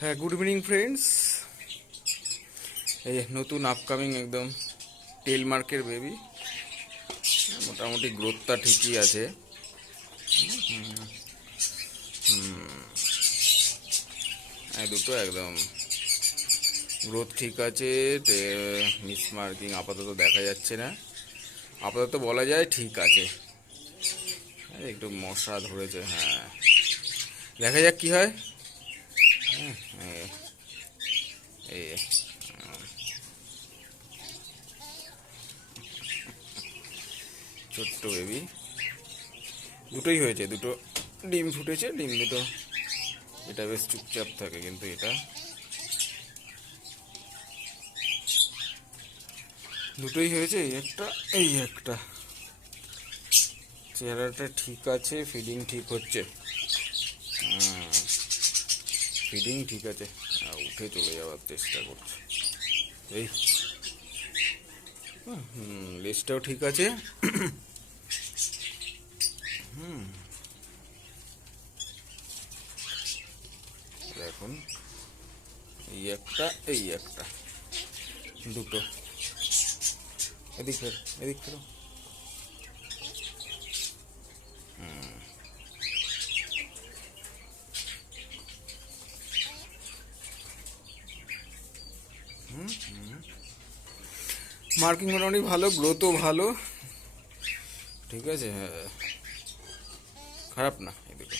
হ্যাঁ, good evening friends. এই নতুন আপকামিং একদম টেল মার্কের বেবি, মোটামুটি গ্রোথটা ঠিকই আছে। এই দুটো একদম গ্রোথ ঠিক আছে। মিস মার্কিং আপাতত দেখা যাচ্ছে না, আপাতত বলা যায় ঠিক আছে। একটু মশা ধরেছে, হ্যাঁ, দেখা যাক কি হয়। হ্যাঁ, এই ছোট্ট বেবি, দুটোই হয়েছে, দুটো ডিম ফুটেছে, ডিম দুটো। এটা বেশ চুপচাপ থাকে, কিন্তু এটা দুটোই হয়েছে। এই একটা চেহারাটা ঠিক আছে, ফিডিং ঠিক হচ্ছে। ফিডিং ঠিক আছে, উঠে চলে যাওয়ার চেষ্টা করছে। এই লেজটাও ঠিক আছে। দেখুন, এই একটা দুটো। এদিক ফের, এদিক ফেরো। মার্কিং মোটামুটি ভালো, গ্রোথও ভালো, ঠিক আছে। হ্যাঁ, খারাপ না। এদিকে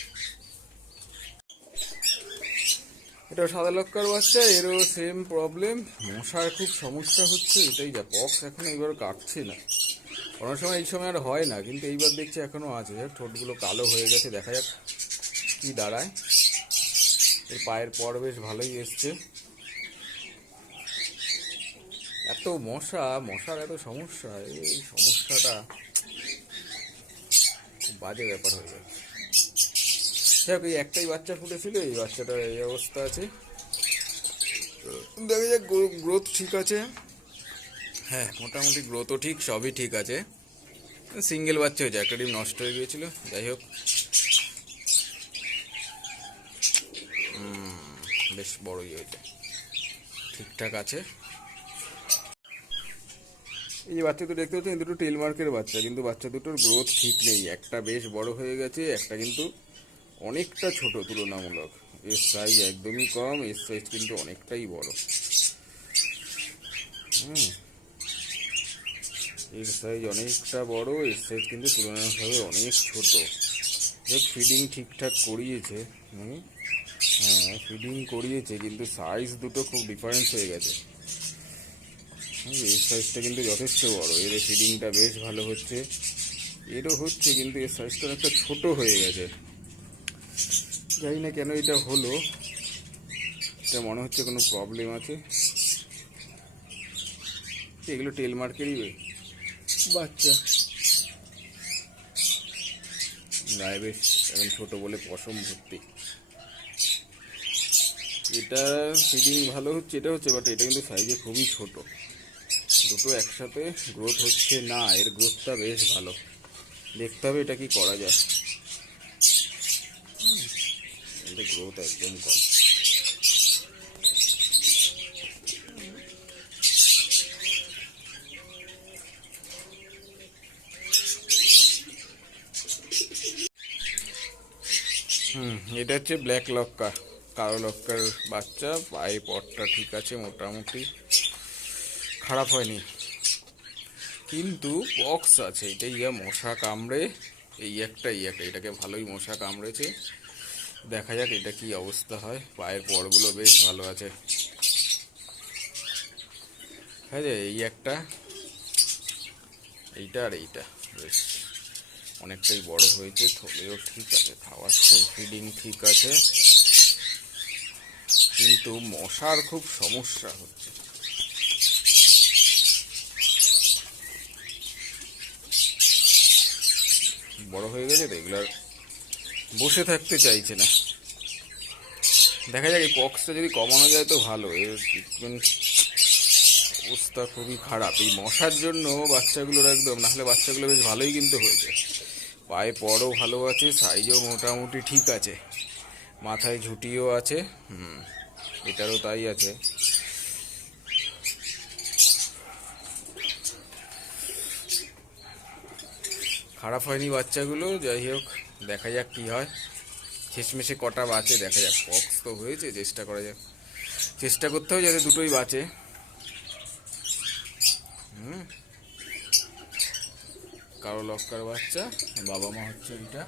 এটা সাদা লক্কার বাচ্চা, এরও সেম প্রবলেম, মশার খুব সমস্যা হচ্ছে। এটাই যা, পক্স এখন এইবার কাটছে না। কোনো সময় এই সময় আর হয় না, কিন্তু এইবার দেখছি এখনো আছে। ঠোঁটগুলো কালো হয়ে গেছে, দেখা যাক কি দাঁড়ায়। এর পায়ের পর বেশ ভালোই এসছে। এত মশার এত সমস্যা, এই সমস্যাটা খুব বাজে ব্যাপার হয়ে যাচ্ছে। যাক, এই একটাই বাচ্চা ফুটেছিল, এই বাচ্চাটার এই অবস্থা আছে। দেখা যাক, গ্রোথ ঠিক আছে। হ্যাঁ, মোটামুটি গ্রোথও ঠিক, সবই ঠিক আছে। সিঙ্গেল বাচ্চা হয়েছে, একটা ডিম নষ্ট হয়ে গিয়েছিল। যাই হোক, বেশ বড়ই হয়েছে, ঠিকঠাক আছে। এই যে বাচ্চা দুটো দেখতে পাচ্ছেন, দুটো টেল মার্কের বাচ্চা, কিন্তু বাচ্চা দুটোর গ্রোথ ঠিক নেই। একটা বেশ বড় হয়ে গেছে, একটা কিন্তু অনেকটা ছোট তুলনামূলক। এর সাইজ একদমই কম, এর সাইজ কিন্তু অনেকটাই বড়। এর সাইজ অনেকটা বড়, এর সাইজ কিন্তু তুলনামূলকভাবে অনেক ছোট। দেখ, ফিডিং ঠিকঠাক করিয়েছে। হ্যাঁ, ফিডিং করিয়েছে, কিন্তু সাইজ দুটো খুব ডিফারেন্স হয়ে গেছে। এর সাইজটা কিন্তু যথেষ্ট বড়, এর ফিডিংটা বেশ ভালো হচ্ছে, এরও হচ্ছে, কিন্তু এর সাইজটা অনেকটা ছোট হয়ে গেছে। জানি না কেন এটা হলো, এটা মনে হচ্ছে কোনো প্রবলেম আছে। এগুলো টেল মার্কেরই বাচ্চা, গায়ে বেশ এখন ছোটো বলে পশম ভর্তি। এটা ফিডিং ভালো হচ্ছে, এটা হচ্ছে, বাট এটা কিন্তু সাইজে খুবই ছোট। দুটো একসাথে গ্রোথ হচ্ছে না, এর গ্রোথটা বেশ ভালো। দেখতে হবে এটা কি করা যায়। এর গ্রোথ একদম কম। এটা হচ্ছে ব্ল্যাক লক্কার, কালো লক্কার বাচ্চা। পায়ে পটটা ঠিক আছে, মোটামুটি খারাপ হয়নি, কিন্তু পক্স আছে। এটাই মশা কামড়ে, এই একটা এটাকে ভালোই মশা কামড়েছে। দেখা যাক এটা কি অবস্থা হয়। পায়ের পরগুলো বেশ ভালো আছে। হ্যাঁ, এইটা আর এইটা বেশ অনেকটাই বড় হয়েছে, থলেও ঠিক আছে, খাওয়াচ্ছে, ফিডিং ঠিক আছে, কিন্তু মশার খুব সমস্যা হচ্ছে। বড় হয়ে গেছে তো, এগুলো বসে থাকতে চাইছে না। দেখা যাক, এই পক্সটা যদি কমানো যায় তো ভালো। এর ট্রিটমেন্ট অবস্থা খুবই খারাপ এই মশার জন্য বাচ্চাগুলোর, একদম। নাহলে বাচ্চাগুলো বেশ ভালোই কিন্তু হয়েছে, পায়ে পরও ভালো আছে, সাইজও মোটামুটি ঠিক আছে, মাথায় ঝুঁটিও আছে। এটারও তাই আছে। খারাপ হয়নি বাচ্চাগুলো, যাই হোক দেখা যাক কি হয়। শেষমেশে কটা বাঁচে দেখা যাক। পক্স তো হয়েছে, চেষ্টা করা যাক, চেষ্টা করতে হবে যাতে দুটোই বাঁচে। কারো লক্কার বাচ্চা, বাবা মা হচ্ছে ওইটা,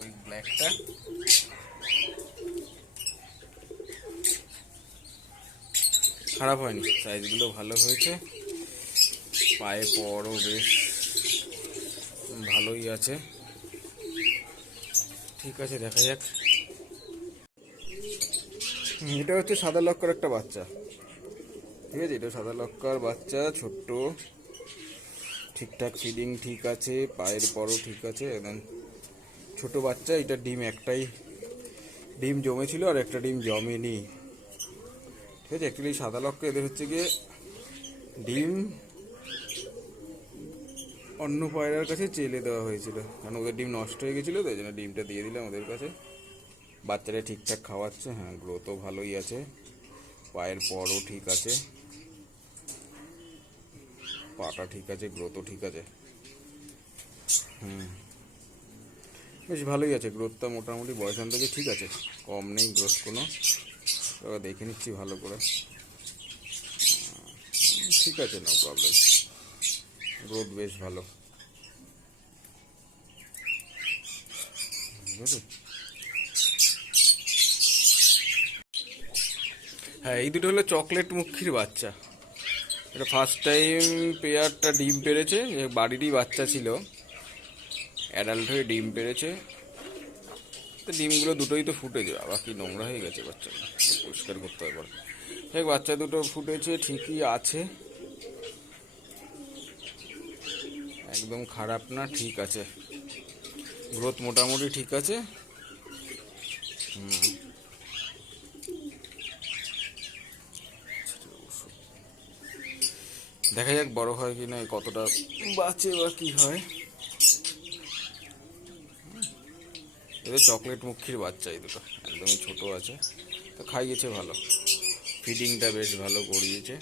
ওই ব্ল্যাকটা। খারাপ হয়নি, সাইজগুলো ভালো হয়েছে, পায়ে পরও বেশ ভালোই আছে। ঠিক আছে, দেখা যাক। এটা হচ্ছে সাদা লক্কার একটা বাচ্চা, ঠিক আছে, এটা সাদা লক্কার বাচ্চা, ছোট্ট, ঠিকঠাক ফিডিং ঠিক আছে, পায়ের পরও ঠিক আছে, একদম ছোট বাচ্চা। এটা ডিম একটাই ডিম জমেছিল আর একটা ডিম জমেনি, ঠিক আছে। অ্যাকচুয়ালি সাদা লক্কা এদের হচ্ছে গিয়ে ডিম অন্য পায়রার কাছে চেলে দেওয়া হয়েছিল, কারণ ওদের ডিম নষ্ট হয়ে গেছিলো, তো এই জন্য ডিমটা দিয়ে দিলাম ওদের কাছে। বাচ্চারা ঠিকঠাক খাওয়াচ্ছে, হ্যাঁ গ্রোথও ভালোই আছে, পায়ের পরও ঠিক আছে, পাটা ঠিক আছে, গ্রোথও ঠিক আছে। বেশ ভালোই আছে গ্রোথটা, মোটামুটি বয়সান থেকে ঠিক আছে, কম নেই গ্রোথ কোনো। এবার দেখে নিচ্ছি ভালো করে, ঠিক আছে, নো প্রবলেম, গ্রোথ বেশ ভালো, ঠিক আছে। হ্যাঁ, এই দুটো হলো চকলেট মুখির বাচ্চা। এটা ফার্স্ট টাইম পেয়ারটা ডিম পেড়েছে, বাড়িরই বাচ্চা ছিল, অ্যাডাল্ট হয়ে ডিম পেড়েছে। তো ডিমগুলো দুটোই তো ফুটেছে, আবার কি নোংরা হয়ে গেছে বাচ্চাগুলো, পরিষ্কার করতে হবে এবার। ঠিক, বাচ্চা দুটো ফুটেছে, ঠিকই আছে, একদম খারাপ না, ঠিক আছে, গ্রোথ মোটামুটি ঠিক আছে। দেখা যাক বড় হয় কি না, কতটা বাঁচে বা কি হয়। এদের চকলেট মুখির বাচ্চা এই দুটো, একদমই ছোট আছে, তো খাইয়েছে ভালো, ফিডিংটা বেশ ভালো করিয়েছে।